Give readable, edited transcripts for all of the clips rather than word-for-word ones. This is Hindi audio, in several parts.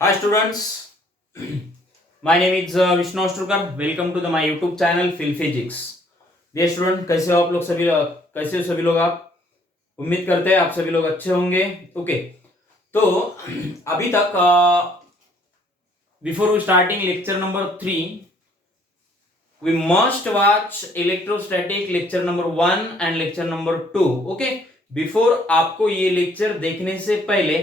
Hi students, my name is Vishnu Ostrukar. Welcome to my YouTube channel Phil Physics. Dear student, कैसे हो आप लोग सभी कैसे हो सभी लोग आप? उम्मीद करते हैं आप सभी लोग अच्छे होंगे. ओके, तो अभी तक before we starting lecture number 3 we must watch electrostatic lecture number 1 and lecture number 2. Okay, before आपको ये लेक्चर देखने से पहले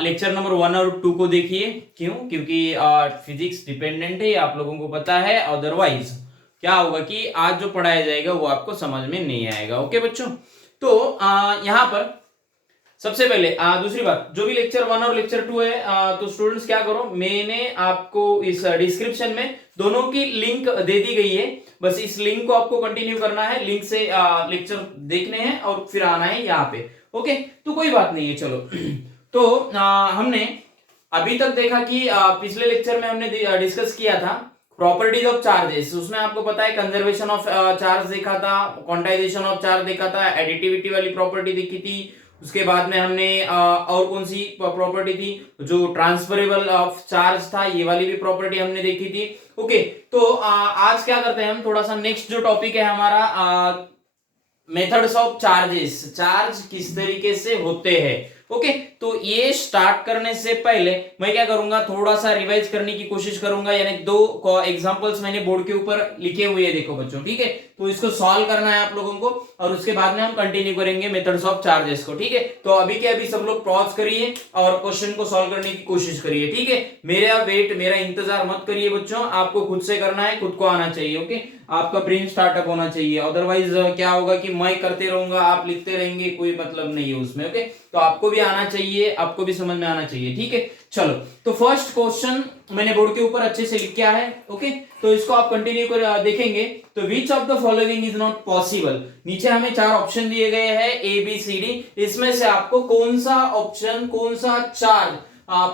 लेक्चर नंबर 1 और 2 को देखिए. क्यों? क्योंकि फिजिक्स डिपेंडेंट है, आप लोगों को पता है. अदरवाइज क्या होगा कि आज जो पढ़ाया जाएगा वो आपको समझ में नहीं आएगा. ओके बच्चों, तो यहाँ पर सबसे पहले दूसरी बात, जो भी लेक्चर 1 और लेक्चर 2 है तो स्टूडेंट्स क्या करो, मैंने आपको इस डिस्क्रिप्शन में दोनों की लिंक दे दी गई है. बस इस लिंक को आपको कंटिन्यू करना है, लिंक से लेक्चर देखने हैं और फिर आना है यहाँ पे. ओके, तो कोई बात नहीं है. चलो तो हमने अभी तक देखा कि पिछले लेक्चर में हमने डिस्कस किया था प्रॉपर्टीज ऑफ चार्जेस. उसमें आपको पता है कंजर्वेशन ऑफ चार्ज देखा था, क्वांटाइजेशन ऑफ चार्ज देखा था, एडिटिविटी वाली प्रॉपर्टी देखी थी. उसके बाद में हमने और कौन सी प्रॉपर्टी थी, जो ट्रांसफरेबल ऑफ चार्ज था, ये वाली भी प्रॉपर्टी हमने देखी थी. ओके, तो आज क्या करते हैं हम, थोड़ा सा नेक्स्ट जो टॉपिक है हमारा मेथड्स ऑफ चार्जेस, चार्ज किस तरीके से होते हैं. ओके, तो ये स्टार्ट करने से पहले मैं क्या करूंगा, थोड़ा सा रिवाइज करने की कोशिश करूंगा. यानी दो एग्जांपल्स मैंने बोर्ड के ऊपर लिखे हुए हैं, देखो बच्चों. ठीक है, तो इसको सॉल्व करना है आप लोगों को और उसके बाद में हम कंटिन्यू करेंगे मेथड्स ऑफ चार्जेस को. ठीक है, तो अभी के अभी सब लोग पॉज करिए और क्वेश्चन को सॉल्व करने की कोशिश करिए. ठीक है, मेरा इंतजार मत करिए बच्चों, आपको खुद से करना है, खुद को आना चाहिए. ओके, आपका ब्रेन स्टार्टअप होना चाहिए. अदरवाइज क्या होगा कि मैं करते रहूंगा, आप लिखते रहेंगे, कोई मतलब नहीं है उसमें. ओके, तो आपको भी आना चाहिए, आपको भी समझ में आना चाहिए. ठीक है, चलो तो फर्स्ट क्वेश्चन मैंने बोर्ड के ऊपर अच्छे से लिख किया है. ओके, तो इसको आप कंटिन्यू कर देखेंगे. तो which of the following is not possible. नीचे हमें 4 ऑप्शन दिए गए हैं ए बी सी डी. इसमें से आपको कौन सा ऑप्शन, कौन सा चार्ज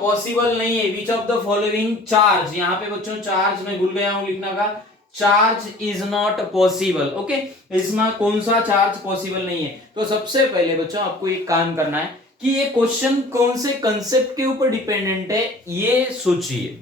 पॉसिबल नहीं है. Which of the following charge, यहाँ पे बच्चों चार्ज मैं भूल गया हूं लिखना का, charge is not possible. Okay, इसमें कौन सा चार्ज पॉसिबल नहीं है. तो सबसे पहले बच्चों आपको एक काम करना है कि ये क्वेश्चन कौन से कंसेप्ट के ऊपर डिपेंडेंट है, ये सोचिए.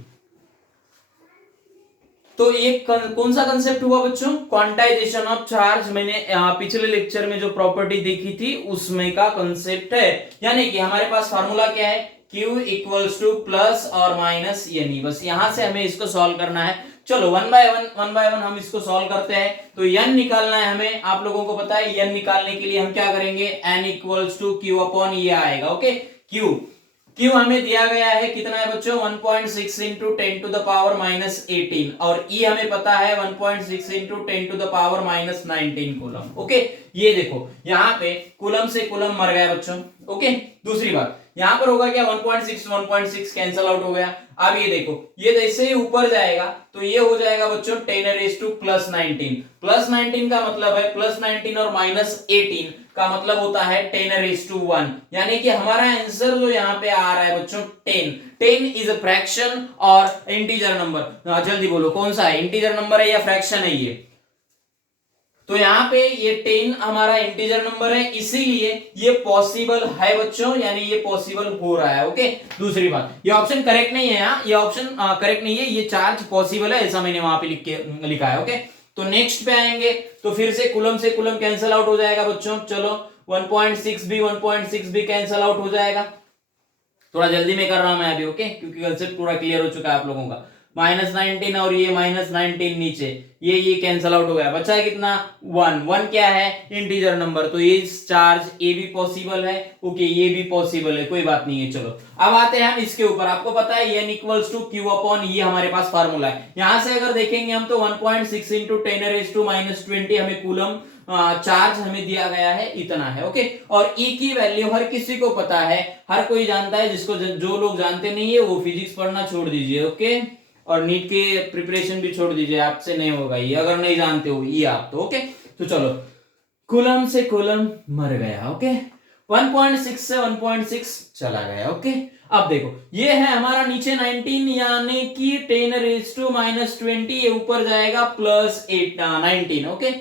तो ये कौन सा कंसेप्ट हुआ बच्चों, क्वांटाइजेशन ऑफ चार्ज. मैंने पिछले लेक्चर में जो प्रॉपर्टी देखी थी उसमें का कंसेप्ट है. यानी कि हमारे पास फार्मूला क्या है, Q इक्वल्स टू प्लस और माइनस यानी, बस यहां से हमें इसको सॉल्व करना है. चलो वन बाय वन हम इसको सॉल्व करते हैं. तो n निकालना है हमें, आप लोगों को पता है n निकालने के लिए हम क्या करेंगे, n equals to Q upon ये आएगा. ओके, Q हमें दिया गया है कितना है बच्चों, 1.6 into 10 to the power minus 18 और E हमें पता है 1.6 into 10 to the power minus 19 coulomb. Okay, ये देखो यहाँ पे कूलम से कूलम मर गया बच्चों. ओके, दूसरी बात यहां पर होगा क्या, 1.6 कैंसल आउट हो गया. अब ये देखो, ये जैसे ही ऊपर जाएगा तो ये हो जाएगा बच्चों 10 रेज टू प्लस 19. प्लस 19 का मतलब है प्लस 19 और माइनस 18 का मतलब होता है 10 रेज टू 1. यानी कि हमारा आंसर जो यहाँ पे आ रहा है बच्चों 10 इज अ फ्रैक्शन और इंटीजर नंबर. जल्दी बोलो कौन सा है, इंटीजर नंबर है या फ्रैक्शन है ये. तो यहाँ पे ये 10 हमारा इंटीजर नंबर है, इसीलिए ये पॉसिबल है बच्चों, यानी ये पॉसिबल हो रहा है. ओके, दूसरी बात ये ऑप्शन करेक्ट नहीं है, यहाँ ये ऑप्शन करेक्ट नहीं है, ये चार्ज पॉसिबल है ऐसा मैंने वहां पे लिखा है. ओके, तो नेक्स्ट पे आएंगे तो फिर से कुलम कैंसिल आउट हो जाएगा बच्चों. चलो 1.6 भी कैंसिल आउट हो जाएगा. थोड़ा जल्दी में कर रहा हूं मैं अभी. ओके, क्योंकि कंसेप्ट पूरा क्लियर हो चुका है आप लोगों का. माइनस 19 और ये माइनस 19 नीचे, ये कैंसल आउट हो गया, बचा है कितना, 1 क्या है, इंटीजर नंबर. तो ये चार्ज ए भी पॉसिबल है. ओके, ये भी पॉसिबल है, कोई बात नहीं है. चलो अब आते हैं हम इसके ऊपर. आपको पता है n equals to Q upon ये हमारे पास फार्मूला है. यहां से अगर देखेंगे हम तो 1.6 इंटू 10 रेज टू माइनस 20 हमें कूलम चार्ज हमें दिया गया है, इतना है. ओके, और ई की वैल्यू हर किसी को पता है, हर कोई जानता है. जिसको जो लोग जानते नहीं है वो फिजिक्स पढ़ना छोड़ दीजिए. ओके, और नीट के प्रिपरेशन भी छोड़ दीजिए, आपसे नहीं होगा ये अगर नहीं जानते हो ये आप तो. ओके, तो चलो कूलम से कूलम मर गया. ओके, 1.6 से 1.6 चला गया. ओके, अब देखो ये है हमारा नीचे 19 यानी कि 10 रेज टू माइनस 20, ये ऊपर जाएगा प्लस 19. ओके,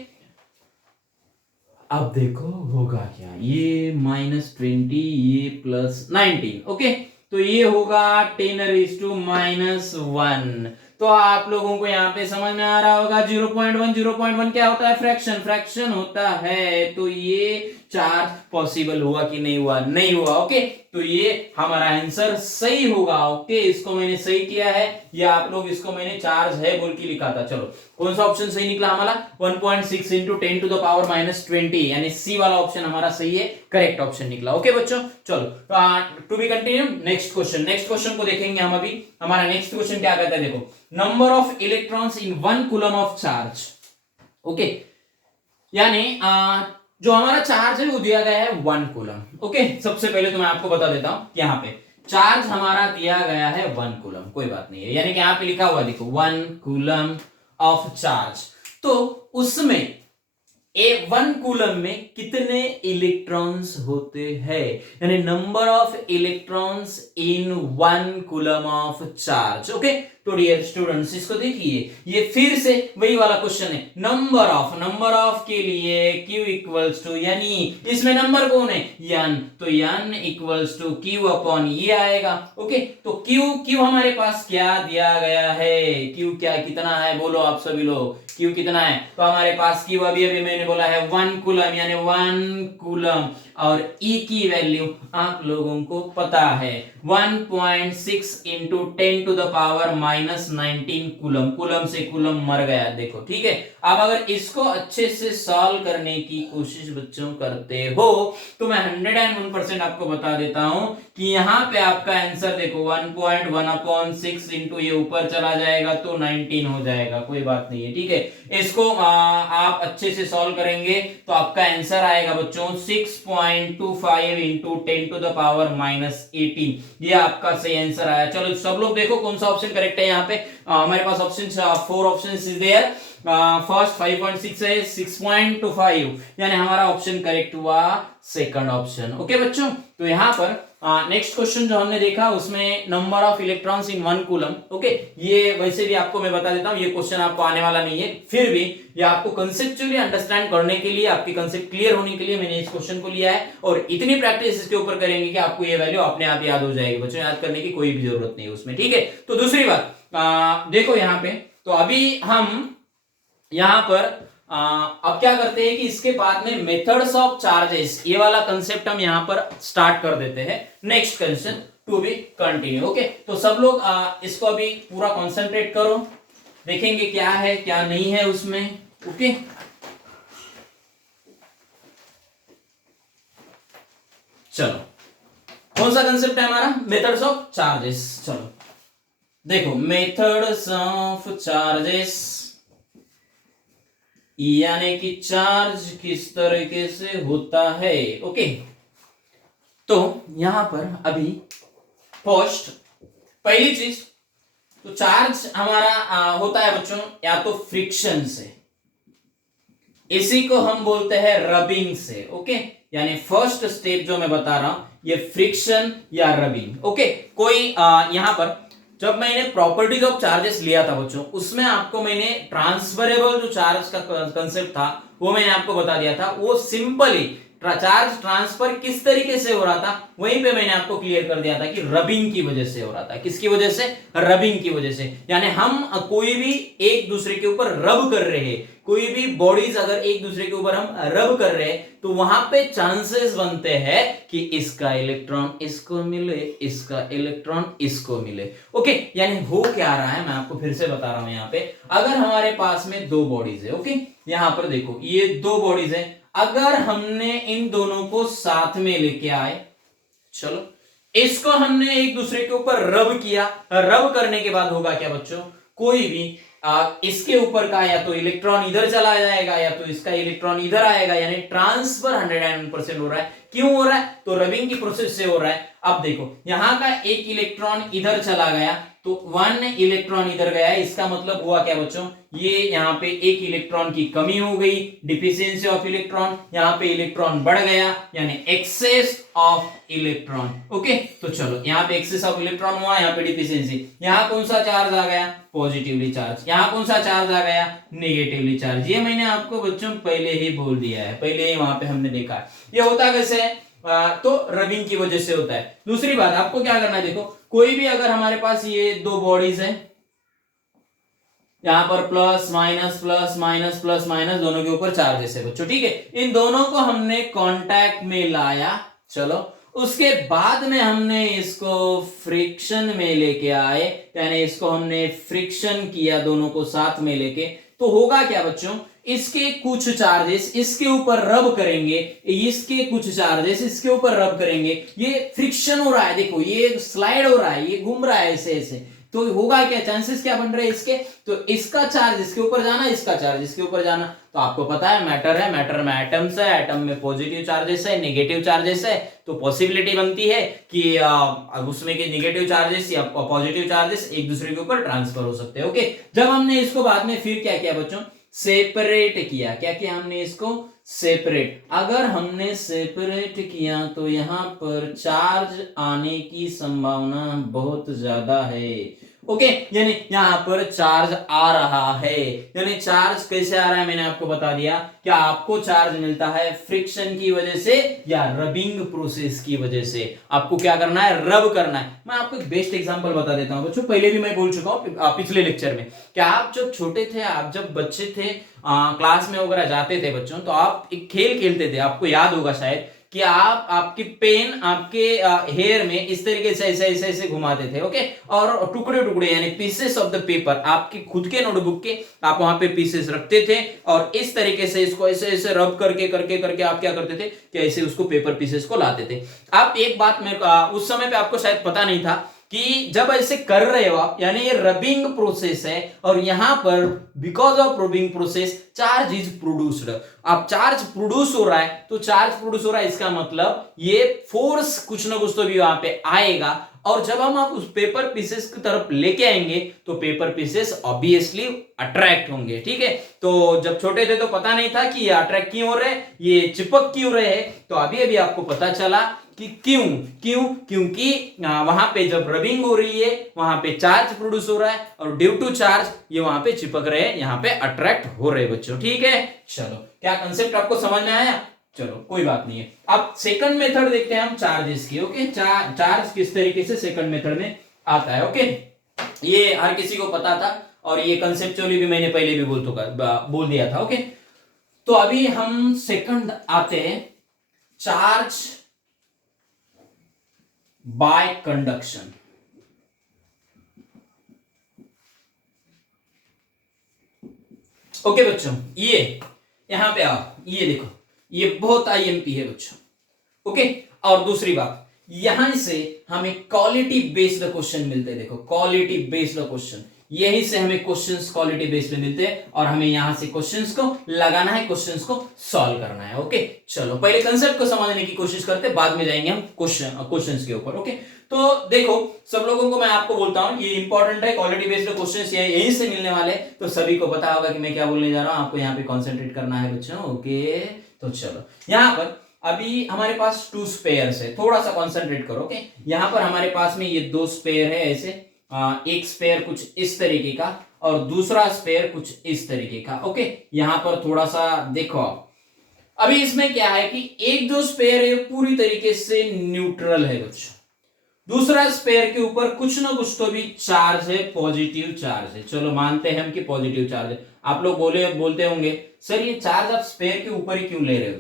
अब देखो होगा क्या, ये -20 ये +19. ओके, तो ये होगा 10⁻⁻1। तो आप लोगों को यहाँ पे समझ में आ रहा होगा 0.1 क्या होता है, फ्रैक्शन, फ्रैक्शन होता है। तो ये चार्ज पॉसिबल हुआ कि नहीं हुआ, नहीं हुआ। ओके, तो ये हमारा आंसर सही होगा। ओके, इसको मैंने सही किया है, या आप लोग इसको मैंने चार्ज है बोल के लिखा था। चलो कौन सा ऑप्शन सही निकला हमारा, 1.6 इंटू 10⁻⁻20, यानी सी वाला ऑप्शन हमारा सही है, करेक्ट ऑप्शन निकला। ओके बच्चों, चलो to be continue. Next question को देखेंगे हम अभी। हमारा नेक्स्ट क्वेश्चन क्या कहता है, देखो, number of electrons in 1 coulomb of charge. Okay, यानी जो हमारा चार्ज है वो दिया गया है 1 कूलम। ओके, सबसे पहले तो मैं आपको बता देता हूं, यहाँ पे चार्ज हमारा दिया गया है 1 कूलम, कोई बात नहीं है, यानी कि यहाँ पे लिखा हुआ देखो 1 कूलम ऑफ चार्ज। तो उसमें 1 कूलम में कितने इलेक्ट्रॉन्स होते हैं, यानी number of electrons in 1 coulomb of charge. Okay, तो डियर स्टूडेंट्स इसको देखिए, ये फिर से वही वाला क्वेश्चन है, नंबर ऑफ के लिए Q इक्वल्स टू, यानी इसमें नंबर कौन है, n, तो n equals to Q upon ये आएगा। ओके, तो Q हमारे पास क्या दिया गया है, Q क्या कितना है, बोलो आप सभी लोग, Q कितना है, तो हमारे पास Q अभी मैंने बोला है 1 कूलम, यानी 1 कूलम, और E की वैल्यू आप लोगों को पता है 1.6 इंटू 10⁻⁻19 कूलम, कूलम से कूलम मर गया, देखो ठीक है। अब अगर इसको अच्छे से सॉल्व करने की कोशिश बच्चों करते हो तो मैं 101% आपको बता देता हूं कि यहाँ पे आपका आंसर देखो 1.1/6 इंटू ये ऊपर चला जाएगा तो 19 हो जाएगा, कोई बात नहीं है, ठीक है। इसको आप अच्छे से सॉल्व करेंगे तो आपका आंसर आएगा बच्चों 6.25 इंटू 10⁻⁻18, ये आपका सही आंसर आया। चलो सब लोग देखो कौन सा ऑप्शन करेक्ट है। यहाँ पे हमारे पास option 4 option is there. First 5.6 है, 6.25, यानी हमारा ऑप्शन करेक्ट हुआ सेकंड ऑप्शन। ओके बच्चों, तो यहाँ पर नेक्स्ट क्वेश्चन जो हमने देखा उसमें number of electrons in 1 coulomb. Okay, ये वैसे भी आपको मैं बता देता हूं, ये क्वेश्चन आपको आने वाला नहीं है, फिर भी ये आपको कंसेप्चुअली अंडरस्टैंड करने के लिए, आपकी कंसेप्ट क्लियर होने के लिए मैंने इस क्वेश्चन को लिया है, और इतनी प्रैक्टिस इसके ऊपर करेंगे कि आपको ये वैल्यू अपने आप याद हो जाएगी बच्चों, याद करने की कोई भी जरूरत नहीं है उसमें, ठीक है। तो दूसरी बात देखो यहाँ पे, तो अभी हम यहाँ पर अब क्या करते हैं कि इसके बाद में मेथड्स ऑफ चार्जेस, ये वाला कंसेप्ट हम यहाँ पर स्टार्ट कर देते हैं। Next question to be continue. Okay, तो सब लोग इसको अभी पूरा कंसंट्रेट करो, देखेंगे क्या है क्या नहीं है उसमें। ओके, चलो कौन सा कंसेप्ट है हमारा, मेथड्स ऑफ चार्जेस। चलो देखो, मेथड्स ऑफ चार्जेस यानी कि चार्ज किस तरीके से होता है। ओके, तो यहां पर अभी फर्स्ट पहली चीज, तो चार्ज हमारा होता है बच्चों या तो फ्रिक्शन से, इसी को हम बोलते हैं रबिंग से। ओके, यानी फर्स्ट स्टेप जो मैं बता रहा हूं ये फ्रिक्शन या रबिंग। ओके, कोई यहां पर जब मैंने प्रॉपर्टीज ऑफ चार्जेस लिया था बच्चों, उसमें आपको मैंने ट्रांसफरेबल जो चार्ज का कंसेप्ट था वो मैंने आपको बता दिया था। वो सिंपली चार्ज ट्रांसफर किस तरीके से हो रहा था वहीं पे मैंने आपको क्लियर कर दिया था कि रबिंग की वजह से हो रहा था। किसकी वजह से, रबिंग की वजह से, यानी हम कोई भी एक दूसरे के ऊपर रब कर रहे हैं, कोई भी बॉडीज अगर एक दूसरे के ऊपर हम रब कर रहे हैं तो वहां पे चांसेस बनते हैं कि इसका इलेक्ट्रॉन इसको मिले, इसका इलेक्ट्रॉन इसको मिले। ओके, यानी हो क्या रहा है मैं आपको फिर से बता रहा हूं। यहाँ पे अगर हमारे पास में 2 बॉडीज है, ओके, यहाँ पर देखो ये 2 बॉडीज है, अगर हमने इन दोनों को साथ में लेके आए, चलो इसको हमने एक दूसरे के ऊपर रब किया, रब करने के बाद होगा क्या बच्चों, कोई भी इसके ऊपर का या तो इलेक्ट्रॉन इधर चला जाएगा या तो इसका इलेक्ट्रॉन इधर आएगा, यानी ट्रांसफर 101% हो रहा है। क्यों हो रहा है, तो रबिंग की प्रोसेस से हो रहा है। अब देखो यहां का एक इलेक्ट्रॉन इधर चला गया तो 1 इलेक्ट्रॉन इधर गया है, इसका मतलब हुआ क्या बच्चों, ये यहाँ पे एक इलेक्ट्रॉन की कमी हो गई, डिफिशियंसी ऑफ इलेक्ट्रॉन, यहाँ पे इलेक्ट्रॉन बढ़ गया यानी एक्सेस ऑफ इलेक्ट्रॉन। ओके, तो चलो यहाँ पे एक्सेस ऑफ इलेक्ट्रॉन हुआ, यहाँ पे डिफिशियंसी, यहाँ कौन सा चार्ज आ गया, पॉजिटिवली चार्ज, यहाँ कौन सा चार्ज आ गया, नेगेटिवली चार्ज। ये मैंने आपको बच्चों पहले ही बोल दिया है, पहले ही वहां पे हमने देखा है। ये होता कैसे है, तो रबिंग की वजह से होता है। दूसरी बात आपको क्या करना है, देखो कोई भी अगर हमारे पास ये दो बॉडीज है, यहां पर प्लस माइनस दोनों के ऊपर चार्जेस है बच्चों, ठीक है। इन दोनों को हमने कांटेक्ट में लाया, चलो उसके बाद में हमने इसको फ्रिक्शन में लेके आए, यानी इसको हमने फ्रिक्शन किया दोनों को साथ में लेके, तो होगा क्या बच्चों, इसके कुछ चार्जेस इसके ऊपर रब करेंगे, इसके कुछ चार्जेस इसके ऊपर रब करेंगे, ये फ्रिक्शन हो रहा है, देखो ये स्लाइड हो रहा है, ये घूम रहा है ऐसे ऐसे, तो होगा क्या, चांसेस क्या बन रहे हैं इसके, तो इसका चार्ज इसके ऊपर जाना, इसका चार्ज इसके ऊपर जाना। तो आपको पता है मैटर है, मैटर में एटम्स है, एटम में पॉजिटिव चार्जेस है, नेगेटिव चार्जेस है, तो पॉसिबिलिटी बनती है कि उसमें के नेगेटिव चार्जेस या पॉजिटिव चार्जेस एक दूसरे के ऊपर ट्रांसफर हो सकते हैं। ओके, जब हमने इसको बाद में फिर क्या किया बच्चों, सेपरेट किया, क्या किया हमने इसको सेपरेट। अगर हमने सेपरेट किया तो यहां पर चार्ज आने की संभावना बहुत ज्यादा है। ओके, यानी यहां पर चार्ज आ रहा है, यानी चार्ज कैसे आ रहा है मैंने आपको बता दिया। क्या आपको चार्ज मिलता है फ्रिक्शन की वजह से या रबिंग प्रोसेस की वजह से। आपको क्या करना है, रब करना है। मैं आपको एक बेस्ट एग्जांपल बता देता हूं बच्चों, पहले भी मैं बोल चुका हूं पिछले लेक्चर में। क्या आप जब छोटे थे, आप जब बच्चे थे, क्लास में वगैरह जाते थे बच्चों, तो आप एक खेल खेलते थे, आपको याद होगा शायद, कि आप आपकी पेन आपके हेयर में इस तरीके से ऐसे ऐसे ऐसे घुमाते थे। ओके, और टुकड़े टुकड़े यानी पीसेस ऑफ द पेपर, आपके खुद के नोटबुक के आप वहां पे पीसेस रखते थे, और इस तरीके से इसको ऐसे ऐसे रब करके करके करके आप क्या करते थे कि ऐसे उसको पेपर पीसेस को लाते थे। आप एक बात मेरे उस समय पे आपको शायद पता नहीं था कि जब ऐसे कर रहे हो आप, यानी ये रबिंग प्रोसेस है, और यहां पर because of rubbing process charge is produced. अब चार्ज प्रोड्यूस हो रहा है, तो चार्ज प्रोड्यूस हो रहा है इसका मतलब ये फोर्स कुछ ना कुछ तो भी वहां पे आएगा, और जब हम आप उस पेपर पीसेस की तरफ लेके आएंगे तो पेपर पीसेस ऑब्वियसली अट्रैक्ट होंगे। ठीक है, तो जब छोटे थे तो पता नहीं था कि ये अट्रैक्ट क्यों हो रहे हैं, ये चिपक क्यों रहे हैं, तो अभी अभी आपको पता चला कि क्यों क्यों क्योंकि वहां पे जब रबिंग हो रही है वहां पे चार्ज प्रोड्यूस हो रहा है, और ड्यू टू चार्ज ये वहां पे चिपक रहे हैं, यहां पे अट्रैक्ट हो रहे बच्चों। ठीक है, चलो क्या कंसेप्ट आपको समझ में आया, चलो कोई बात नहीं है। अब सेकंड मेथड देखते हैं हम चार्जेस की। ओके, चार्ज किस तरीके से सेकंड मेथड में आता है। ओके, ये हर किसी को पता था, और ये कंसेप्चुअली भी मैंने पहले भी बोल दिया था। ओके, तो अभी हम सेकंड आते हैं, चार्ज बाय कंडक्शन। ओके बच्चों, ये यहां पे आओ, ये देखो, ये बहुत आईएमपी है बच्चों। ओके, और दूसरी बात, यहां से हमें क्वालिटी बेस्ड क्वेश्चन मिलते हैं। देखो, क्वालिटी बेस्ड क्वेश्चन, यहीं से हमें क्वेश्चंस क्वालिटी बेस्ड में मिलते हैं, और हमें यहां से क्वेश्चंस को लगाना है, क्वेश्चंस को सॉल्व करना है। ओके, चलो पहले कंसेप्ट को समझने की कोशिश करते हैं, बाद में जाएंगे हम क्वेश्चंस के ऊपर। ओके, तो देखो सब लोगों को मैं आपको बोलता हूं, ये इंपॉर्टेंट है, क्वालिटी बेस्ड क्वेश्चंस यहीं से मिलने वाले, तो सभी को पता होगा कि मैं क्या बोलने जा रहा हूं, आपको यहाँ पे कॉन्सेंट्रेट करना है बच्चों। ओके, तो चलो यहां पर अभी हमारे पास 2 स्पेयर्स है, थोड़ा सा कॉन्सेंट्रेट करो। ओके, यहां पर हमारे पास में ये 2 स्पेयर है, ऐसे एक स्पेयर कुछ इस तरीके का, और दूसरा स्पेयर कुछ इस तरीके का। ओके, यहां पर थोड़ा सा देखो आप, अभी इसमें क्या है कि एक जो स्पेयर है पूरी तरीके से न्यूट्रल है बच्चों, दूसरा स्पेयर के ऊपर कुछ ना कुछ तो भी चार्ज है, पॉजिटिव चार्ज है। चलो मानते हैं हम कि पॉजिटिव चार्ज है। आप लोग बोलते होंगे सर ये चार्ज आप स्पेयर के ऊपर ही क्यों ले रहे हो,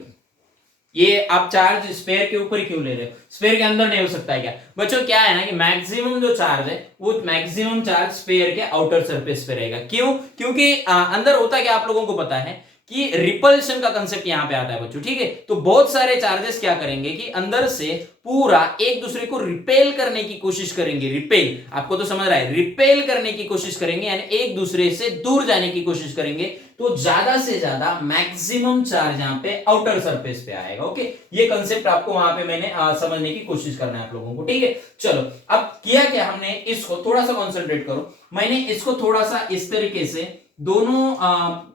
ये आप चार्ज स्पेयर के ऊपर ही क्यों ले रहे हो, स्पेयर के अंदर नहीं हो सकता है क्या। बच्चों क्या है ना कि मैक्सिमम जो चार्ज है वो मैक्सिमम चार्ज स्पेयर के आउटर सरफेस पे रहेगा। क्यों, क्योंकि अंदर होता क्या आप लोगों को पता है कि रिपल्शन का कंसेप्ट यहां पे आता है बच्चों। ठीक है, तो बहुत सारे चार्जेस क्या करेंगे कि अंदर से पूरा एक दूसरे को रिपेल करने की कोशिश करेंगे। रिपेल आपको तो समझ रहा है, रिपेल करने की कोशिश करेंगे, यानी एक दूसरे से दूर जाने की कोशिश करेंगे, तो ज्यादा से ज्यादा मैक्सिमम चार्ज यहां पे आउटर सरफेस पे आएगा। ओके, ये कंसेप्ट आपको वहां पे मैंने समझने की कोशिश करना है आप लोगों को। ठीक है, चलो अब किया क्या हमने, इसको थोड़ा सा कॉन्सेंट्रेट करो, मैंने इसको थोड़ा सा इस तरीके से दोनों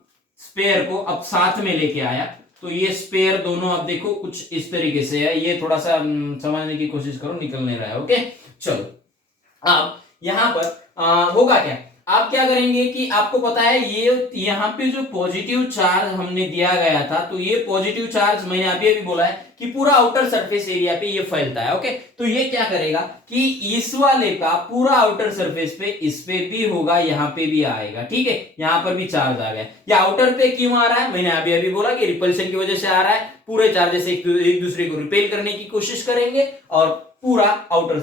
स्पेयर को अब साथ में लेके आया, तो ये स्पेयर दोनों अब देखो कुछ इस तरीके से है, ये थोड़ा सा समझने की कोशिश करो, निकल नहीं रहा है। ओके, चलो अब यहां पर होगा क्या, आप क्या करेंगे कि आपको पता है ये यहाँ पे जो पॉजिटिव चार्ज हमने दिया गया था, तो ये पॉजिटिव चार्ज मैंने अभी अभी बोला है कि पूरा आउटर सरफेस एरिया पे ये फैलता है। ओके, तो ये क्या करेगा कि इस वाले का पूरा आउटर सरफेस पे इस पे भी होगा, यहाँ पे भी आएगा। ठीक है, यहाँ पर भी चार्ज आ गया। या आउटर पे क्यों आ रहा है, मैंने अभी अभी बोला कि रिपल्शन की वजह से आ रहा है। पूरे चार्जेस एक दूसरे को रिपेल करने की कोशिश करेंगे और पूरा आउटर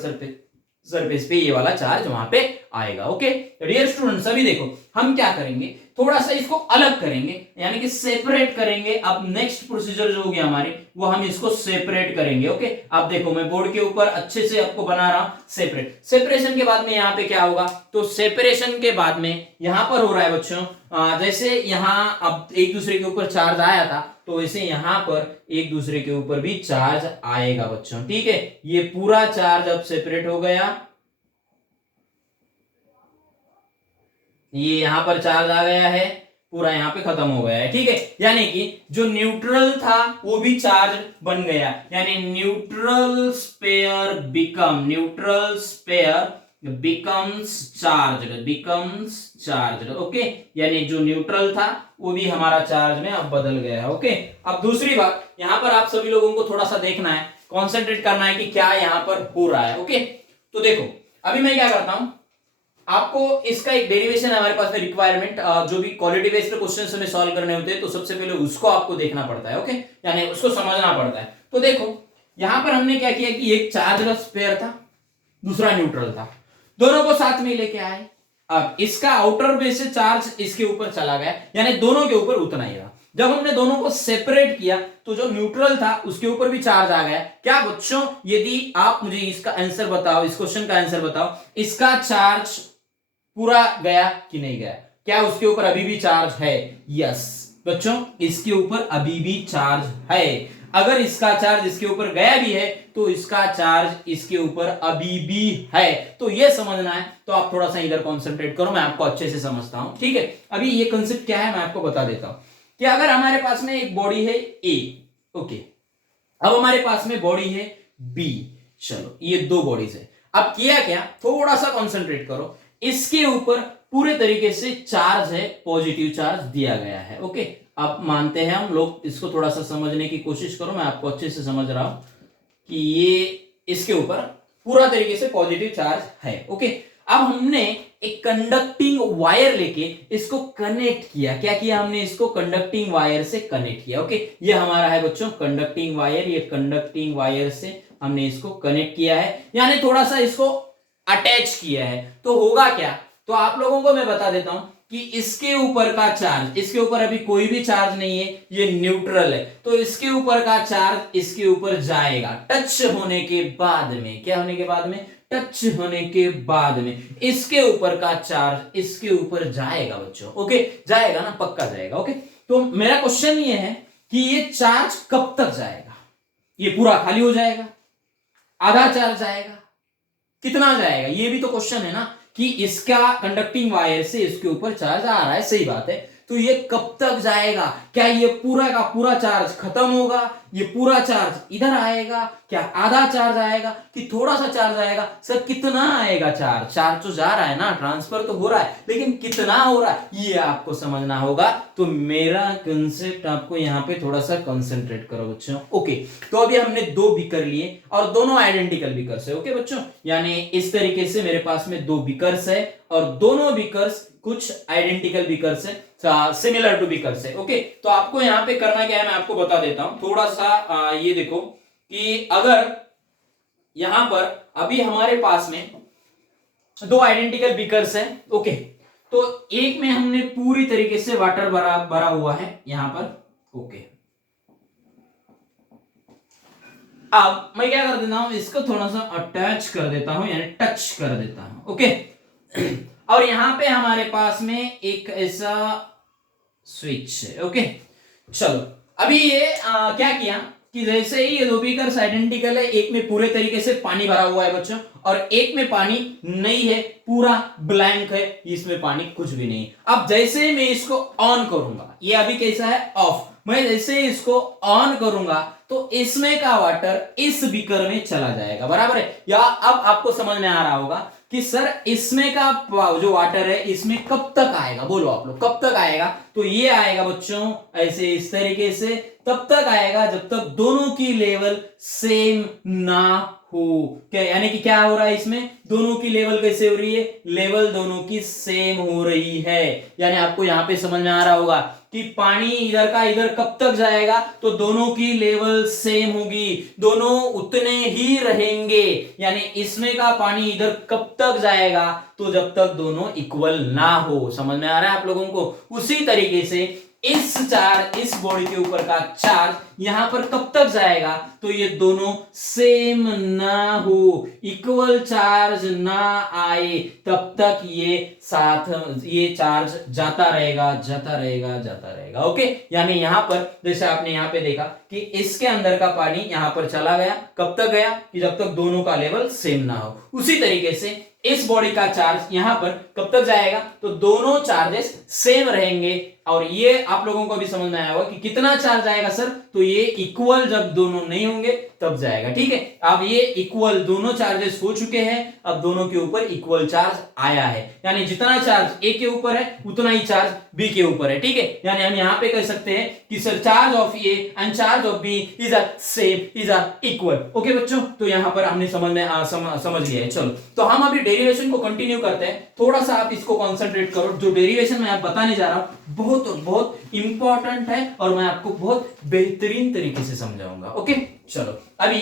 सरफेस पे ये वाला चार्ज वहां पे आएगा। ओके डियर स्टूडेंट्स, अभी देखो हम क्या करेंगे, थोड़ा सा इसको अलग करेंगे, यानी कि सेपरेट करेंगे। अब नेक्स्ट प्रोसीजर जो होगी हमारी, वो हम इसको सेपरेट करेंगे। ओके, अब देखो मैं बोर्ड के ऊपर अच्छे से आपको बना रहा हूं सेपरेट। सेपरेशन के बाद में यहाँ पे क्या होगा, तो सेपरेशन के बाद में यहां पर हो रहा है बच्चों, जैसे यहां अब एक दूसरे के ऊपर चार्ज आया था, तो वैसे यहां पर एक दूसरे के ऊपर भी चार्ज आएगा बच्चों। ठीक है, ये पूरा चार्ज अब सेपरेट हो गया, ये यहां पर चार्ज आ गया है, पूरा यहां पे खत्म हो गया है। ठीक है, यानी कि जो न्यूट्रल था वो भी चार्ज बन गया, यानी neutral sphere becomes charge. Okay, यानी जो न्यूट्रल था वो भी हमारा चार्ज में अब बदल गया है। ओके, अब दूसरी बात, यहां पर आप सभी लोगों को थोड़ा सा देखना है, कॉन्सेंट्रेट करना है कि क्या यहां पर हो रहा है। ओके, तो देखो अभी मैं क्या करता हूं, आपको इसका एक डेरिवेशन है हमारे पास में रिक्वायरमेंट, जो भी क्वालिटी बेस्ड क्वेश्चंस हमें सॉल्व करने होते हैं, तो सबसे पहले उसको आपको देखना पड़ता है। ओके, यानी उसको समझना पड़ता है। तो देखो यहां पर हमने क्या किया कि एक चार्ज का स्पेयर था, दूसरा न्यूट्रल था, दोनों को साथ में लेके आए। अब इसका आउटर बेस से चार्ज इसके ऊपर चला गया, यानी दोनों के ऊपर उतना ही रहा। जब हमने दोनों को सेपरेट किया तो जो न्यूट्रल था उसके ऊपर भी चार्ज आ गया। क्या बच्चों, यदि आप मुझे इसका आंसर बताओ, इस क्वेश्चन का आंसर बताओ, इसका चार्ज पूरा गया कि नहीं गया? क्या उसके ऊपर अभी भी चार्ज है? यस बच्चों, इसके ऊपर अभी भी चार्ज है। अगर इसका चार्ज इसके ऊपर गया भी है तो इसका चार्ज इसके ऊपर अभी भी है। तो ये समझना है, तो आप थोड़ा सा इधर कॉन्सेंट्रेट करो, मैं आपको अच्छे से समझता हूं। ठीक है, अभी ये कंसेप्ट क्या है मैं आपको बता देता हूं कि अगर हमारे पास में एक बॉडी है ए, ओके, अब हमारे पास में बॉडी है बी, चलो ये दो बॉडीज है। अब किया क्या, थोड़ा सा कॉन्सेंट्रेट करो, इसके ऊपर पूरे तरीके से चार्ज है, पॉजिटिव चार्ज दिया गया है। ओके, अब मानते हैं हम लोग, इसको थोड़ा सा समझने की कोशिश करो, मैं आपको अच्छे से समझ रहा हूं कि ये इसके ऊपर पूरा तरीके से पॉजिटिव चार्ज है। ओके, अब हमने एक कंडक्टिंग वायर लेके इसको कनेक्ट किया। क्या किया हमने, इसको कंडक्टिंग वायर से कनेक्ट किया। ओके, ये हमारा है बच्चों कंडक्टिंग वायर, ये कंडक्टिंग वायर से हमने इसको कनेक्ट किया है, यानी थोड़ा सा इसको अटैच किया है। तो होगा क्या, तो आप लोगों को मैं बता देता हूं कि इसके ऊपर का चार्ज, इसके ऊपर अभी कोई भी चार्ज नहीं है, ये न्यूट्रल है, तो इसके ऊपर का चार्ज इसके ऊपर जाएगा टच होने के बाद में। क्या होने के बाद में? टच होने के बाद में इसके ऊपर का चार्ज इसके ऊपर जाएगा बच्चों। ओके, जाएगा ना, पक्का जाएगा। ओके, तो मेरा क्वेश्चन ये है कि ये चार्ज कब तक जाएगा? ये पूरा खाली हो जाएगा, आधा चार्ज जाएगा, कितना जाएगा? ये भी तो क्वेश्चन है ना, कि इसका कंडक्टिंग वायर से इसके ऊपर चार्ज आ रहा है, सही बात है, तो ये कब तक जाएगा? क्या ये पूरा का पूरा चार्ज खत्म होगा, ये पूरा चार्ज इधर आएगा, क्या आधा चार्ज आएगा कि थोड़ा सा चार्ज आएगा? सर कितना आएगा चार्ज? चार्ज तो जा रहा है ना, ट्रांसफर तो हो रहा है, लेकिन कितना हो रहा है ये आपको समझना होगा। तो मेरा कंसेप्ट आपको यहाँ पे थोड़ा सा कंसेंट्रेट करो बच्चों। ओके, तो अभी हमने दो बीकर लिए और दोनों आइडेंटिकल बीकर्स है। ओके बच्चों, यानी इस तरीके से मेरे पास में दो बीकर्स है और दोनों बीकर्स कुछ आइडेंटिकल बीकर्स है, सिमिलर टू बीकर्स है। ओके, तो आपको यहां पे करना क्या है मैं आपको बता देता हूं थोड़ा सा। ये देखो कि अगर यहां पर अभी हमारे पास में दो आइडेंटिकल बीकर्स है, ओके, तो एक में हमने पूरी तरीके से वाटर भरा हुआ है यहां पर। ओके, अब मैं क्या कर देता हूं, इसको थोड़ा सा अटैच कर देता हूं, यानी टच कर देता हूं। ओके, और यहां पे हमारे पास में एक ऐसा स्विच है। ओके, चलो अभी ये क्या किया कि जैसे ही ये दो बीकर्स आइडेंटिकल है, एक में पूरे तरीके से पानी भरा हुआ है बच्चों और एक में पानी नहीं है, पूरा ब्लैंक है, इसमें पानी कुछ भी नहीं। अब जैसे ही मैं इसको ऑन करूंगा, ये अभी कैसा है? ऑफ। मैं जैसे ही इसको ऑन करूंगा तो इसमें का वाटर इस बीकर में चला जाएगा, बराबर है। या अब आपको समझ में आ रहा होगा कि सर इसमें का जो वाटर है इसमें कब तक आएगा, बोलो आप लोग कब तक आएगा। तो ये आएगा बच्चों ऐसे इस तरीके से, तब तक आएगा जब तक दोनों की लेवल सेम ना हो। क्या यानी कि क्या हो रहा है इसमें, दोनों की लेवल कैसे हो रही है, लेवल दोनों की सेम हो रही है। यानी आपको यहां पे समझ में आ रहा होगा कि पानी इधर का इधर कब तक जाएगा, तो दोनों की लेवल सेम होगी, दोनों उतने ही रहेंगे। यानी इसमें का पानी इधर कब तक जाएगा, तो जब तक दोनों इक्वल ना हो। समझ में आ रहा है आप लोगों को। उसी तरीके से इस बॉडी के ऊपर का चार्ज यहां पर कब तक जाएगा, तो ये दोनों सेम ना हो, इक्वल चार्ज ना आए, तब तक ये चार्ज जाता रहेगा जाता रहेगा जाता रहेगा। ओके, यानी यहां पर जैसे आपने यहां पे देखा कि इसके अंदर का पानी यहां पर चला गया, कब तक गया, कि जब तक दोनों का लेवल सेम ना हो। उसी तरीके से इस बॉडी का चार्ज यहां पर कब तक जाएगा, तो दोनों चार्जेस सेम रहेंगे। और ये आप लोगों को भी समझ में आया होगा कि कितना चार्ज आएगा सर, तो ये इक्वल जब दोनों नहीं होंगे तब जाएगा। ठीक है, अब ये इक्वल दोनों चार्जेस हो चुके हैं, अब दोनों के ऊपर इक्वल चार्ज आया है। यानी जितना चार्ज ए के ऊपर है उतना ही चार्ज बी के ऊपर है। ठीक है, यानी हम यहां पे कह सकते हैं कि sir charge of A and charge of B is a same, is a equal. Okay बच्चों, तो यहां पर हमने समझ लिया है। चलो, तो हम अभी डेरिवेशन को कंटिन्यू करते हैं। थोड़ा सा आप इसको कॉन्सेंट्रेट करो, जो डेरिवेशन मैं आप बताने जा रहा हूं बहुत बहुत इंपॉर्टेंट है और मैं आपको बहुत बेहतरीन तरीके से समझाऊंगा। ओके, चलो अभी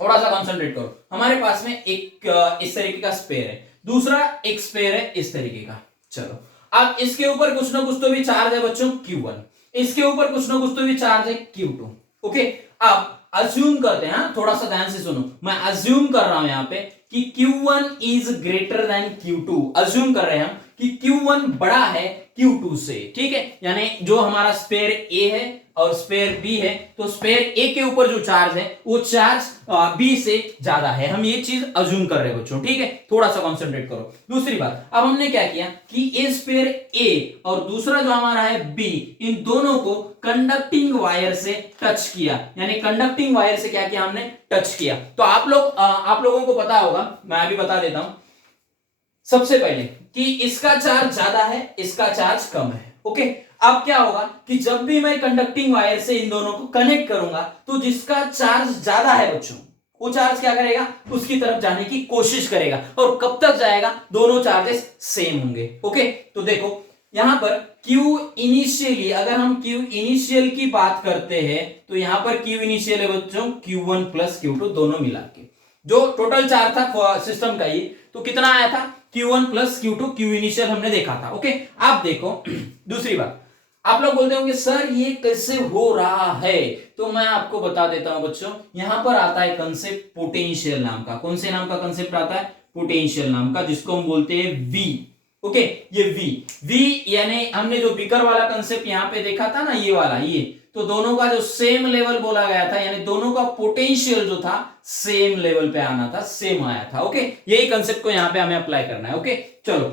थोड़ा सा कंसंट्रेट करो। हमारे पास में एक इस तरीके का स्पेयर है, दूसरा एक स्पेयर है इस तरीके का। चलो, अब इसके ऊपर कुछ ना कुछ तो भी चार्ज है बच्चों Q1, इसके ऊपर कुछ ना कुछ तो भी चार्ज है Q2। ओके, अब अज्यूम करते हैं, थोड़ा सा ध्यान से सुनो, मैं अज्यूम कर रहा हूं यहां पे कि Q1 is greater than Q2। Assume कर रहे हैं हम कि Q1 बड़ा है Q2 से। ठीक है, यानी जो हमारा स्पेयर A है और स्पेयर B है, तो स्पेयर A के ऊपर जो चार्ज है वो चार्ज B से ज्यादा है। हम ये चीज अज्यूम कर रहे हैं बच्चों। ठीक है, थोड़ा सा कंसंट्रेट करो। दूसरी बात, अब हमने क्या किया कि ये स्पेयर A और दूसरा जो हमारा है B, इन दोनों को कंडक्टिंग वायर से टच किया। यानी कंडक्टिंग वायर से क्या किया हमने, टच किया। तो आप लोगों को पता होगा, मैं अभी बता देता हूं सबसे पहले कि इसका चार्ज ज्यादा है, इसका चार्ज कम है। ओके, अब क्या होगा कि जब भी मैं कंडक्टिंग वायर से इन दोनों को कनेक्ट करूंगा तो जिसका चार्ज ज्यादा है बच्चों, वो चार्ज क्या करेगा, उसकी तरफ जाने की कोशिश करेगा। और कब तक जाएगा, दोनों चार्जेस सेम होंगे। ओके, तो देखो यहां पर Q इनिशियली, अगर हम Q इनिशियल की बात करते हैं तो यहां पर Q इनिशियल है बच्चों Q1 प्लस Q2 दोनों मिला के, जो टोटल चार्ज था सिस्टम का ये, तो कितना आया था Q1 plus Q2, Q initial हमने देखा था। ओके, आप देखो दूसरी बात, आप लोग बोलते होंगे सर ये कैसे हो रहा है, तो मैं आपको बता देता हूं बच्चों। यहां पर आता है कंसेप्ट पोटेंशियल नाम का। कौन से नाम का कंसेप्ट आता है, पोटेंशियल नाम का, जिसको हम बोलते हैं V। ओके, ये V यानी हमने जो बीकर वाला कंसेप्ट यहां पे देखा था ना, ये वाला, ये तो दोनों का जो सेम लेवल बोला गया था, यानी दोनों का पोटेंशियल जो था सेम लेवल पे आना था, सेम आया था। ओके, यही कंसेप्ट को यहां पे हमें अप्लाई करना है। ओके, चलो,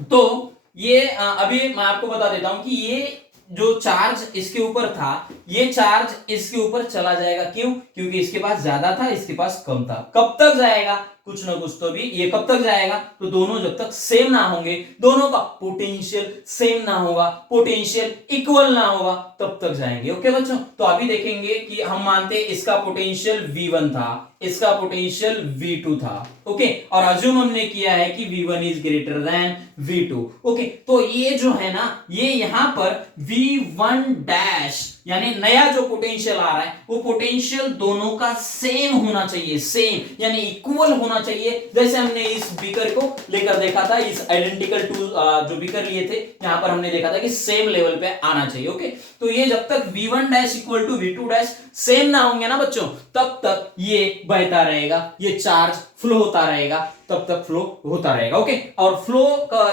तो ये अभी मैं आपको बता देता हूं कि ये जो चार्ज इसके ऊपर था, ये चार्ज इसके ऊपर चला जाएगा। क्यों, क्योंकि इसके पास ज्यादा था, इसके पास कम था। कब तक जाएगा, कुछ ना कुछ तो भी, ये कब तक जाएगा, तो दोनों जब तक सेम ना होंगे, दोनों का पोटेंशियल सेम ना होगा, पोटेंशियल इक्वल ना होगा, तब तक जाएंगे। ओके बच्चों, तो अभी देखेंगे कि हम मानते हैं इसका पोटेंशियल V1 था, इसका पोटेंशियल V2 था। ओके, और अज्यूम हमने किया है कि V1 is greater than V2। Okay, तो ये जो है ना, ये यहां पर V1 डैश यानी नया जो पोटेंशियल आ रहा है, वो पोटेंशियल दोनों का सेम होना चाहिए, सेम यानी इक्वल होना चाहिए। जैसे हमने इस बीकर को लेकर देखा था, इस आइडेंटिकल टू जो बीकर लिए थे, यहां पर हमने देखा था कि सेम लेवल पे आना चाहिए। ओके, तो ये जब तक V1 dash equal to V2 dash same ना होंगे ना बच्चों, तब तक ये बहता रहेगा, ये चार्ज फ्लो होता रहेगा, तब तक फ्लो होता रहेगा। ओके, और फ्लो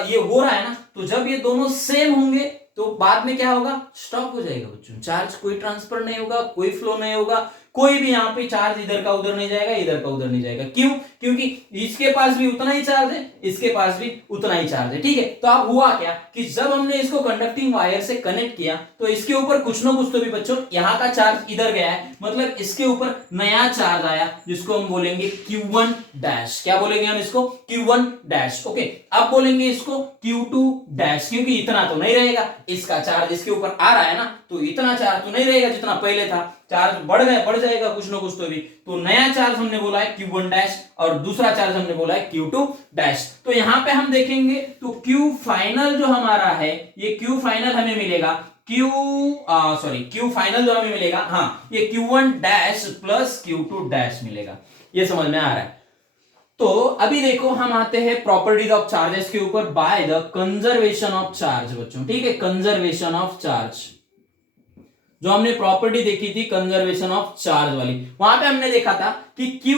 ये हो रहा है ना, तो जब ये दोनों सेम होंगे तो बाद में क्या होगा, स्टॉप हो जाएगा बच्चों, चार्ज कोई ट्रांसफर नहीं होगा, कोई फ्लो नहीं होगा, कोई भी यहाँ पे चार्ज इधर का उधर नहीं जाएगा, इधर का उधर नहीं जाएगा। क्यों? क्योंकि इसके पास भी उतना ही चार्ज है, इसके पास भी उतना ही चार्ज है, ठीक है। तो अब हुआ क्या कि जब हमने इसको कंडक्टिंग वायर से कनेक्ट किया तो इसके ऊपर कुछ ना कुछ तो भी बच्चों यहाँ का चार्ज इधर गया है, मतलब इसके ऊपर नया चार्ज आया जिसको हम बोलेंगे Q1 डैश। क्या बोलेंगे हम इसको? Q1 dash. ओके, अब बोलेंगे इसको Q2 डैश, क्योंकि इतना तो नहीं रहेगा, इसका चार्ज इसके ऊपर आ रहा है ना, तो इतना चार्ज तो नहीं रहेगा जितना पहले था, चार्ज बढ़ जाएगा कुछ ना कुछ तो भी। तो नया चार्ज हमने बोला है Q1 डैश और दूसरा चार्ज हमने बोला है Q2 डैश। तो यहां पे हम देखेंगे तो Q फाइनल जो हमारा है, ये Q फाइनल हमें मिलेगा Q फाइनल जो हमें मिलेगा, हाँ, ये Q1 dash plus Q2 dash मिलेगा। ये समझ में आ रहा है? तो अभी देखो हम आते हैं प्रॉपर्टीज ऑफ चार्जेस के ऊपर by the conservation of charge बच्चों, ठीक है, कंजर्वेशन ऑफ चार्ज। जो हमने प्रॉपर्टी देखी थी कंजर्वेशन ऑफ चार्ज वाली, वहां पे हमने देखा था कि Q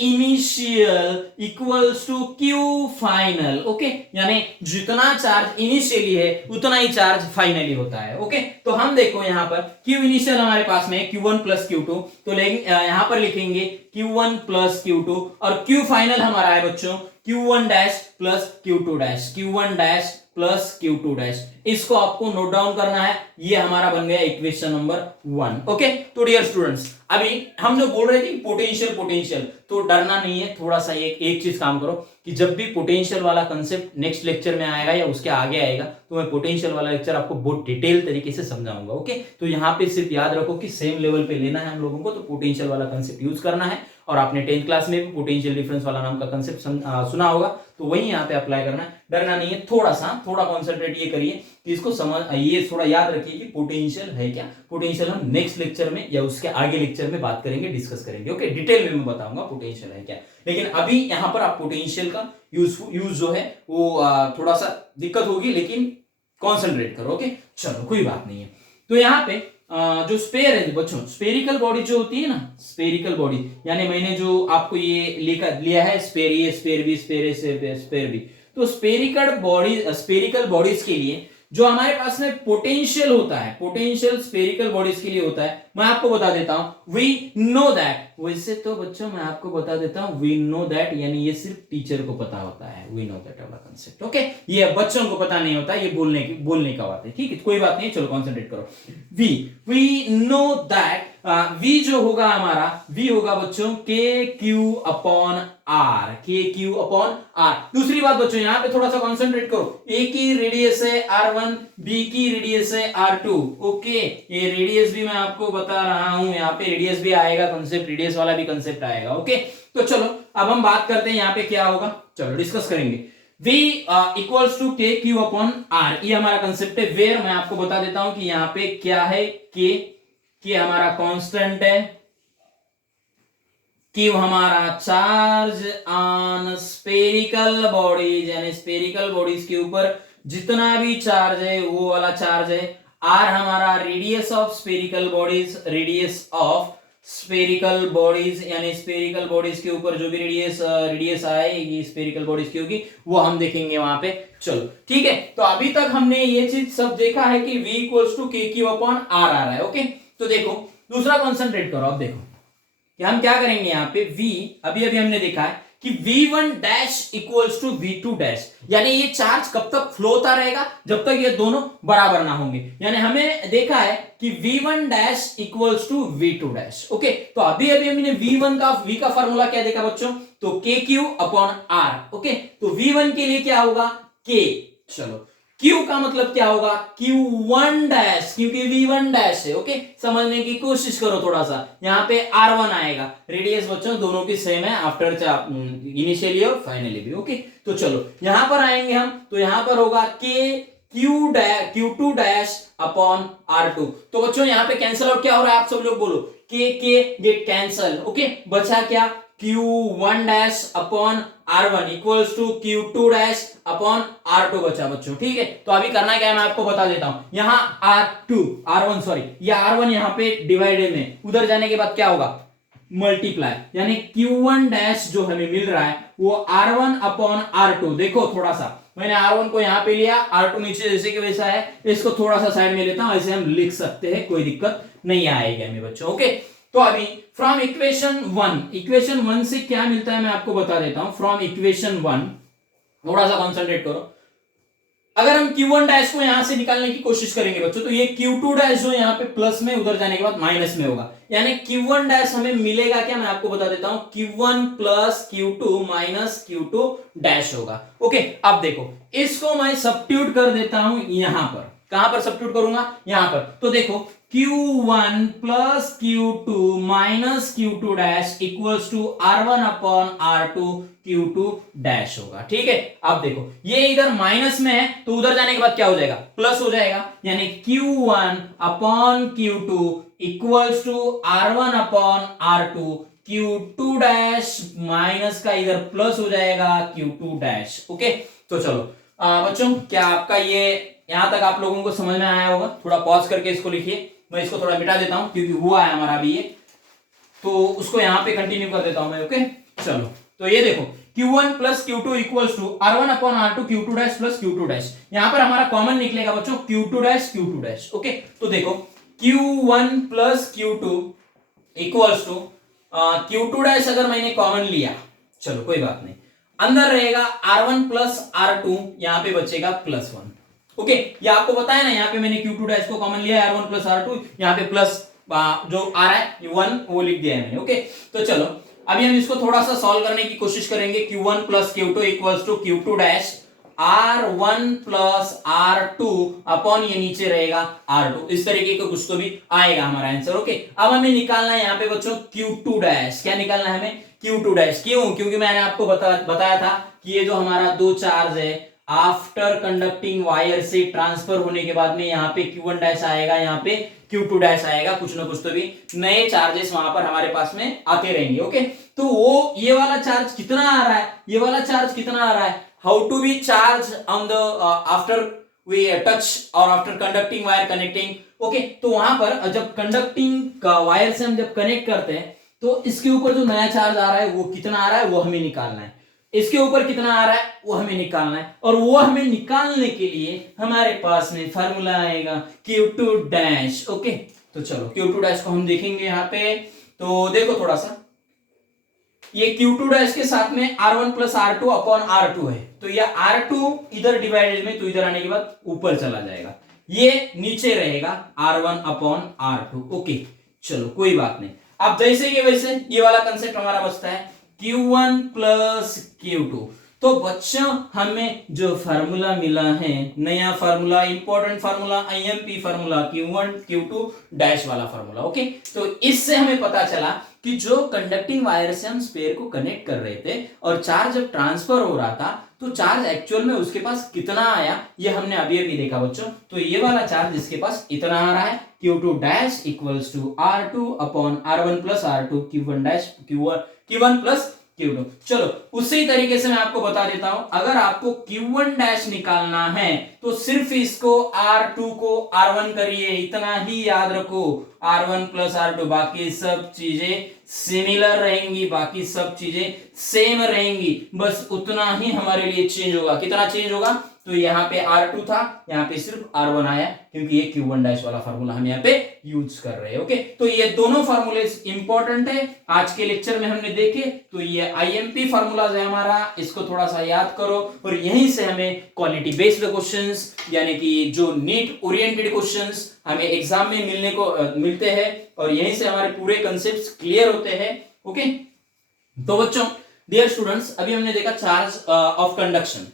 initial equals to Q final. Okay, यानी जितना चार्ज इनिशियली है उतना ही चार्ज फाइनली होता है। ओके, तो हम देखो यहाँ पर Q इनिशियल हमारे पास में Q1 प्लस Q2, तो यहाँ पर लिखेंगे Q1 प्लस Q2 और Q फाइनल हमारा है बच्चों Q1 dash plus Q2 dash, Q1 dash plus Q2 dash. इसको आपको नोट डाउन करना है, ये हमारा बन गया इक्वेशन नंबर 1। ओके, तो डियर स्टूडेंट्स, अभी हम जो बोल रहे थे पोटेंशियल, तो डरना नहीं है, थोड़ा सा एक चीज काम करो कि जब भी पोटेंशियल वाला कंसेप्ट नेक्स्ट लेक्चर में आएगा या उसके आगे आएगा तो मैं पोटेंशियल वाला लेक्चर आपको बहुत डिटेल तरीके से समझाऊंगा। ओके, तो यहाँ पे सिर्फ याद रखो कि सेम लेवल पे लेना है हम लोगों को, तो पोटेंशियल वाला कंसेप्ट यूज करना है। और आपने 10th क्लास में भी पोटेंशियल डिफरेंस वाला नाम का कंसेप्ट सुना होगा, तो वही यहाँ पे अप्लाई करना है, डरना नहीं है। थोड़ा कॉन्सेंट्रेट ये करिए कि इसको समझ, ये थोड़ा याद रखिए कि पोटेंशियल है क्या। पोटेंशियल हम नेक्स्ट लेक्चर में या उसके आगे लेक्चर में बात करेंगे, डिस्कस करेंगे। ओके, डिटेल में मैं बताऊंगा पोटेंशियल है क्या, लेकिन अभी यहाँ पर आप पोटेंशियल का यूज जो है वो थोड़ा सा दिक्कत होगी, लेकिन कॉन्सेंट्रेट करो। ओके, चलो कोई बात नहीं है। तो यहाँ पे जो स्पेयर है बच्चों, स्पेरिकल बॉडी जो होती है ना, स्पेरिकल बॉडी, यानी मैंने जो आपको ये लिया है स्पेयर, ये स्पेयर बी, स्पेयर बी, तो स्पेरिकल बॉडीज के लिए जो हमारे पास में पोटेंशियल होता है, पोटेंशियल स्पेरिकल बॉडीज के लिए होता है, मैं आपको बता देता हूं, वी नो दैट। वैसे तो बच्चों मैं आपको बता देता हूं वी नो दैट, यानी ये सिर्फ टीचर को पता होता है, वी नो दैट वाला कंसेप्ट। ओके, ये बच्चों को पता नहीं होता, ये बोलने का बात है, ठीक है, कोई बात नहीं, चलो कॉन्सेंट्रेट करो। वी नो दैट, वी जो होगा हमारा, वी होगा बच्चों KQ upon R, KQ upon R। दूसरी बात बच्चों, यहाँ पे थोड़ा सा कॉन्सेंट्रेट करो, A की रेडियस है R1, B की रेडियस है R2। ओके, ये रेडियस भी मैं आपको बता रहा हूं, यहाँ पे रेडियस भी आएगा कंसेप्ट, रेडियस वाला भी कंसेप्ट आएगा। ओके, तो चलो अब हम बात करते हैं यहाँ पे क्या होगा, चलो डिस्कस करेंगे। V equals to KQ upon R, ये हमारा कंसेप्ट है। वेयर मैं आपको बता देता हूं कि यहाँ पे क्या है, K हमारा कांस्टेंट है, Q हमारा चार्ज ऑन स्पेरिकल बॉडीज, यानी स्पेरिकल बॉडीज के ऊपर जितना भी चार्ज है वो वाला चार्ज है। R हमारा radius of spherical bodies, radius of spherical bodies, यानी स्पेरिकल बॉडीज के ऊपर जो भी रेडियस आएगी स्पेरिकल बॉडीज की होगी वो हम देखेंगे वहां पे। चलो ठीक है, तो अभी तक हमने ये चीज सब देखा है कि V equals to KQ upon R आ रहा है। ओके, तो देखो दूसरा कॉन्सेंट्रेट करो, अब देखो कि हम क्या करेंगे यहाँ पे। V अभी हमने देखा है कि V1 dash equals to V2 dash, यानी ये चार्ज कब तक फ्लो होता रहेगा, जब तक ये दोनों बराबर ना होंगे। यानी हमें देखा है कि V1 dash equals to V2 dash. Okay, तो अभी हमने V का फॉर्मूला क्या देखा बच्चों, तो KQ अपॉन R। ओके, तो V1 के लिए क्या होगा K, चलो Q का मतलब क्या होगा Q1 डैश, क्योंकि V1 डैश है। ओके, समझने की कोशिश करो थोड़ा सा, यहाँ पे R1 आएगा, रेडियस बच्चों दोनों की सेम है आफ्टर इनिशियली और फाइनली भी। ओके, तो चलो यहां पर आएंगे हम, तो यहां पर होगा Q2 डैश अपॉन R2। तो बच्चों यहाँ पे कैंसिल आउट क्या हो रहा है, आप सब लोग बोलो, K गेट कैंसल। ओके, बचा क्या Q1 dash upon R1 equals to Q2 dash upon R2 बचा बच्चों। ठीक है, तो अभी करना क्या है मैं आपको बता देता हूं। यहाँ R1 यहाँ पे डिवाइडेड में, उधर जाने के बाद क्या होगा मल्टीप्लाई, यानी Q1 डैश जो हमें मिल रहा है वो R1 अपॉन R2। देखो थोड़ा सा मैंने R1 को यहाँ पे लिया, R2 नीचे जैसे कि वैसा है, इसको थोड़ा सा साइड में लेता हूं, ऐसे हम लिख सकते हैं, कोई दिक्कत नहीं आएगी हमें बच्चों। ओके, तो अभी फ्रॉम इक्वेशन वन से क्या मिलता है मैं आपको बता देता हूं। फ्रॉम इक्वेशन वन थोड़ा सा कॉन्सेंट्रेट करो। अगर हम Q1 डैश को यहां से निकालने की कोशिश करेंगे बच्चों, तो ये Q2 डैश जो यहाँ पे प्लस में, उधर जाने के बाद माइनस में होगा, यानी Q1 डैश हमें मिलेगा क्या, मैं आपको बता देता हूं, Q1 plus Q2 minus Q2 dash होगा। ओके, अब देखो इसको मैं सब्स्टिट्यूट कर देता हूं यहां पर। कहां पर सब्स्टिट्यूट करूंगा, यहां पर। तो देखो Q1 plus Q2 minus Q2 dash equals to R1 upon R2 Q2 dash होगा। ठीक है, अब देखो ये इधर माइनस में है, तो उधर जाने के बाद क्या हो जाएगा, प्लस हो जाएगा, यानी Q1 upon Q2 equals to R1 upon R2 Q2 dash, minus का इधर प्लस हो जाएगा Q2 डैश। ओके, तो चलो बच्चों, क्या आपका ये यहां तक आप लोगों को समझ में आया होगा? थोड़ा पॉज करके इसको लिखिए, मैं इसको थोड़ा मिटा देता हूं क्योंकि हुआ है हमारा अभी ये, तो उसको यहां पे कंटिन्यू कर देता हूं मैं। ओके, चलो, तो ये देखो Q1 plus Q2 equals to R1 upon R2 Q2 dash plus Q2 dash. यहां पर हमारा कॉमन निकलेगा बच्चों Q2 डैश। ओके, तो देखो Q1 plus Q2 equals to Q2 dash अगर मैंने कॉमन लिया, चलो कोई बात नहीं, अंदर रहेगा R1 प्लस R2, यहां पे बचेगा प्लस 1। ओके, ये आपको बताया ना, यहाँ पे मैंने Q2 डैश को कॉमन लिया है, R1 प्लस R2, यहाँ पे प्लस जो आ रहा है 1 वो लिख दिया है मैंने। ओके, तो चलो अभी हम इसको थोड़ा सा सॉल्व करने की कोशिश करेंगे। Q1 plus Q2 equals to Q2 dash R1 plus R2 upon ये नीचे रहेगा R2, इस तरीके का कुछ तो भी आएगा हमारा आंसर। ओके, अब हमें निकालना है यहाँ पे बच्चों Q2 डैश। क्या निकालना है हमें, Q2 डैश। क्यों, क्योंकि मैंने आपको बताया था कि ये जो हमारा दो चार्ज है आफ्टर कंडक्टिंग वायर से ट्रांसफर होने के बाद में यहाँ पे Q1 डैश आएगा, यहाँ पे Q2 डैश आएगा, कुछ ना कुछ तो भी नए चार्जेस वहां पर हमारे पास में आते रहेंगे। ओके, तो वो ये वाला चार्ज कितना आ रहा है, ये वाला चार्ज कितना आ रहा है, how to be charge on the after we touch और after conducting wire connecting. Okay, तो वहां पर जब कंडक्टिंग वायर से हम जब कनेक्ट करते हैं तो इसके ऊपर जो नया चार्ज आ रहा है वो कितना आ रहा है, वो हमें निकालना है। इसके ऊपर कितना आ रहा है वो हमें निकालना है, और वो हमें निकालने के लिए हमारे पास में फार्मूला आएगा Q2 डैश। ओके, तो चलो Q2 डैश को हम देखेंगे यहाँ पे। तो देखो थोड़ा सा, ये Q2 डैश के साथ में R1 plus R2 upon R2 है, तो ये R2 इधर डिवाइडेड में, तो इधर आने के बाद ऊपर चला जाएगा, ये नीचे रहेगा R1 अपॉन R2। ओके, चलो कोई बात नहीं। अब जैसे कि वैसे ये वाला कंसेप्ट हमारा बचता है Q1 प्लस Q2। तो बच्चों हमें जो फार्मूला मिला है, नया formula, important formula, IMP formula, Q1 Q2 dash वाला फार्मूला। ओके, तो इससे हमें पता चला कि जो कंडक्टिंग वायर से हम स्पेयर को कनेक्ट कर रहे थे और चार्ज जब ट्रांसफर हो रहा था, तो चार्ज एक्चुअल में उसके पास कितना आया ये हमने अभी अभी देखा बच्चों। तो ये वाला चार्ज इसके पास इतना आ रहा है, Q2 dash equals to R2 upon R1 plus R2 Q1 dash Q1 plus Q2। चलो उसी तरीके से मैं आपको बता देता हूं, अगर आपको Q1 डैश निकालना है तो सिर्फ इसको R2 को R1 करिए, इतना ही याद रखो, R1 प्लस R2, बाकी सब चीजें सिमिलर रहेंगी, बाकी सब चीजें सेम रहेंगी, बस उतना ही हमारे लिए चेंज होगा। कितना चेंज होगा, तो यहाँ पे R2 था, यहाँ पे सिर्फ R1 आया, क्योंकि ये Q1 डैश वाला फार्मूला हम यहाँ पे यूज कर रहे हैं। ओके, तो ये दोनों फार्मूले इंपॉर्टेंट है, आज के लेक्चर में हमने देखे। तो ये IMP फार्मूला है हमारा, इसको थोड़ा सा याद करो, और यहीं से हमें क्वालिटी बेस्ड क्वेश्चंस, यानी कि जो नीट ओरिएंटेड क्वेश्चंस हमें एग्जाम में मिलते हैं, और यहीं से हमारे पूरे कंसेप्ट्स क्लियर होते हैं। ओके, तो बच्चों, डियर स्टूडेंट्स, अभी हमने देखा charge of conduction,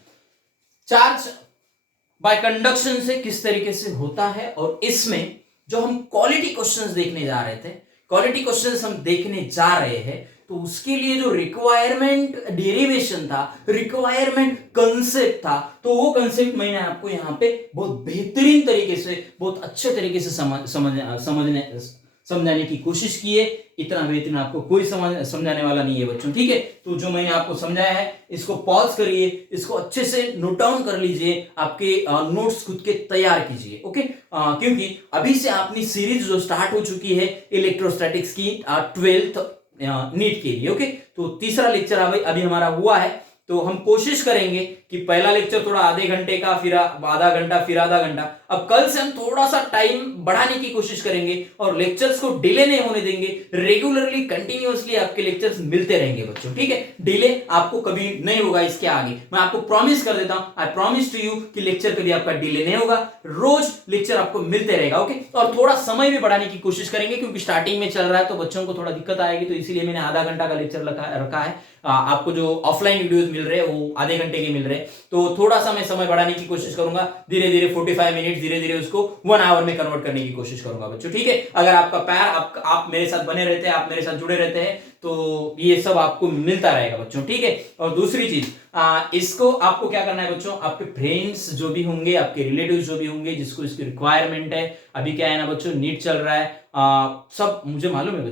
charge by conduction से किस तरीके से होता है, और इसमें जो हम क्वालिटी क्वेश्चंस देखने जा रहे थे, क्वालिटी क्वेश्चंस हम देखने जा रहे हैं, तो उसके लिए जो रिक्वायरमेंट डेरिवेशन था, रिक्वायरमेंट कंसेप्ट था, तो वो कंसेप्ट मैंने आपको यहाँ पे बहुत बेहतरीन तरीके से, बहुत अच्छे तरीके से समझाने की कोशिश की है। इतना बेहतरीन आपको कोई समझाने वाला नहीं है बच्चों, ठीक है। तो जो मैंने आपको समझाया है, इसको पॉज करिए, इसको अच्छे से नोट डाउन कर लीजिए, आपके नोट्स खुद के तैयार कीजिए। ओके, क्योंकि अभी से अपनी सीरीज जो स्टार्ट हो चुकी है इलेक्ट्रोस्टैटिक्स की 12th नीट के लिए। ओके, तो तीसरा लेक्चर अभी हमारा हुआ है, तो हम कोशिश करेंगे कि पहला लेक्चर थोड़ा आधे घंटे का, फिर आधा घंटा, फिर आधा घंटा। अब कल से हम थोड़ा सा टाइम बढ़ाने की कोशिश करेंगे और लेक्चर्स को डिले नहीं होने देंगे। रेगुलरली कंटिन्यूअसली आपके लेक्चर्स मिलते रहेंगे बच्चों, ठीक है। डिले आपको कभी नहीं होगा इसके आगे, मैं आपको प्रॉमिस कर देता हूं, आई प्रॉमिस टू यू कि लेक्चर कभी आपका डिले नहीं होगा, रोज लेक्चर आपको मिलते रहेगा, ओके। और थोड़ा समय भी बढ़ाने की कोशिश करेंगे क्योंकि स्टार्टिंग में चल रहा है तो बच्चों को थोड़ा दिक्कत आएगी, तो इसीलिए मैंने आधा घंटा का लेक्चर रखा है। आपको जो ऑफलाइन वीडियोस मिल रहे हैं वो आधे घंटे के मिल रहे हैं, तो थोड़ा सा मैं समय बढ़ाने की कोशिश करूंगा, धीरे धीरे 45 मिनट, धीरे धीरे उसको 1 आवर में कन्वर्ट करने की कोशिश करूंगा बच्चों, ठीक है। अगर आपका प्यार, आप मेरे साथ बने रहते हैं, आप मेरे साथ जुड़े रहते हैं, तो ये सब आपको मिलता रहेगा बच्चों, ठीक है। और दूसरी चीज, इसको आपको क्या करना है बच्चों, आपके फ्रेंड्स जो भी होंगे, आपके रिलेटिव्स जो भी होंगे, जिसको इसकी रिक्वायरमेंट है, अभी क्या है ना बच्चों, नीट चल रहा है, सब मुझे मालूम है बच्चों।